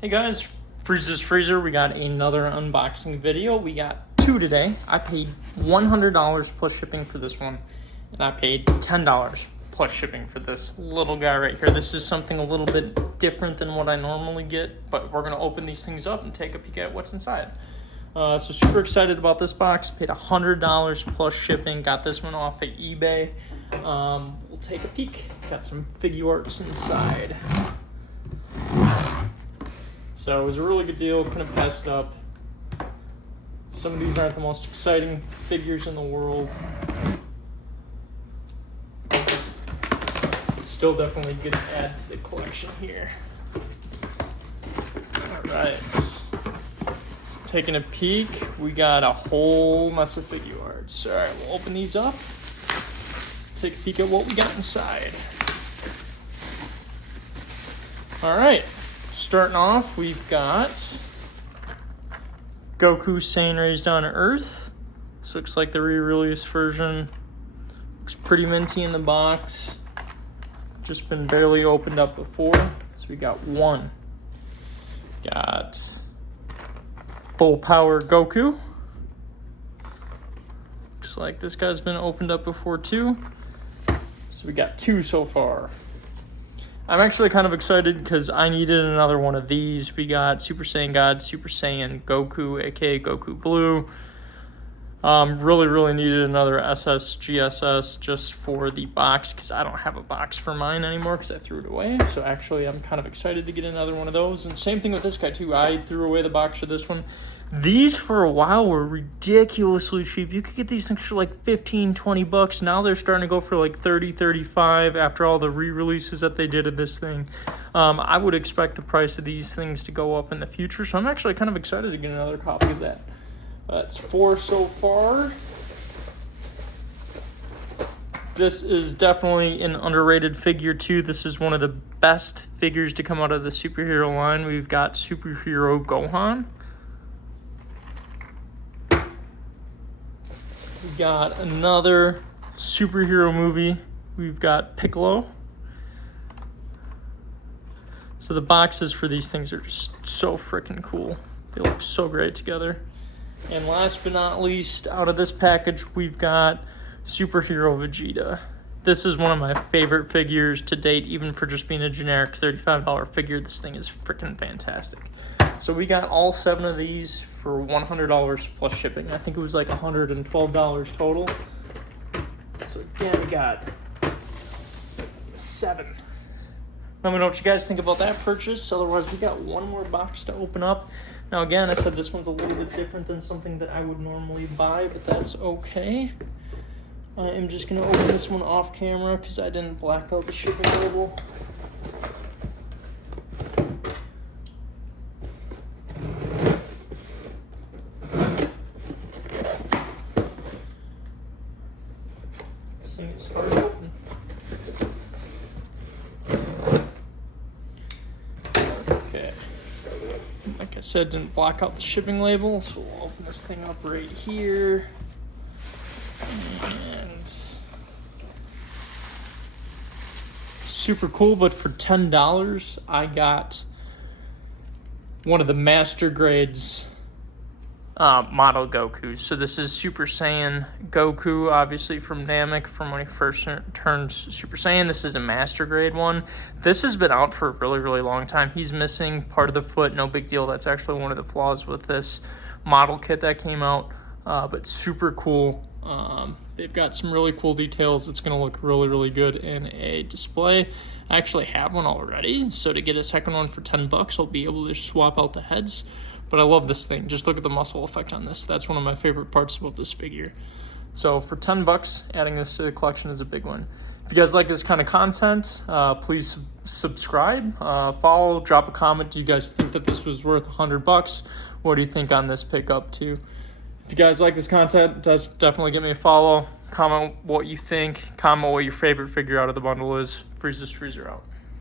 Hey guys, Frieza's Freezer. We got another unboxing video. We got two today. I paid $100 plus shipping for this one, and I paid $10 plus shipping for this little guy right here. This is something a little bit different than what I normally get, but we're gonna open these things up and take a peek at what's inside. So super excited about this box. Paid $100 plus shipping. Got this one off of eBay. We'll take a peek. Got some FIGUARTS inside. So it was a really good deal. Couldn't pass it up. Some of these aren't the most exciting figures in the world. Still definitely a good add to the collection here. All right. So taking a peek, we got a whole mess of FIGUARTS. All right, we'll open these up. Take a peek at what we got inside. All right. Starting off, we've got Goku Saiyan Raised on Earth. This looks like the re-release version. Looks pretty minty in the box. Just been barely opened up before. So we got one. Got Full Power Goku. Looks like this guy's been opened up before too. So we got two so far. I'm actually kind of excited because I needed another one of these. We got Super Saiyan God, Super Saiyan Goku, aka Goku Blue. Really needed another GSS just for the box because I don't have a box for mine anymore because I threw it away. So actually I'm kind of excited to get another one of those. And same thing with this guy too. I threw away the box for this one. These for a while were ridiculously cheap. You could get these things for like 15, 20 bucks. Now they're starting to go for like 30, 35 after all the re-releases that they did of this thing. I would expect the price of these things to go up in the future. So I'm actually kind of excited to get another copy of that. That's four so far. This is definitely an underrated figure too. This is one of the best figures to come out of the superhero line. We've got Superhero Gohan. We got another superhero movie. We've got Piccolo. So the boxes for these things are just so freaking cool. They look so great together. And last but not least, out of this package, we've got Superhero Vegeta. This is one of my favorite figures to date, even for just being a generic $35 figure. This thing is freaking fantastic. So we got all 7 of these for $100 plus shipping. I think it was like $112 total. So again, we got 7. Let me know what you guys think about that purchase. Otherwise, we got one more box to open up. Now again, I said this one's a little bit different than something that I would normally buy, but that's okay. I am just gonna open this one off camera because I didn't black out the shipping label. This thing is hard to open. Okay. Like I said, didn't block out the shipping label, so we'll open this thing up right here. And super cool, but for $10, I got one of the master grades model Gokus. So this is Super Saiyan Goku, obviously from Namek, from when he first turns Super Saiyan. This is a master grade one. This has been out for a really long time. He's missing part of the foot, no big deal. That's actually one of the flaws with this model kit that came out, but super cool. They've got some really cool details. It's gonna look really good in a display. I actually have one already, so to get a second one for 10 bucks, I'll be able to swap out the heads. But I love this thing. Just look at the muscle effect on this. That's one of my favorite parts about this figure. So for 10 bucks, adding this to the collection is a big one. If you guys like this kind of content, please subscribe, follow, drop a comment. Do you guys think that this was worth 100 bucks? What do you think on this pickup too? If you guys like this content, definitely give me a follow. Comment what you think. Comment what your favorite figure out of the bundle is. Frieza's Freezer out.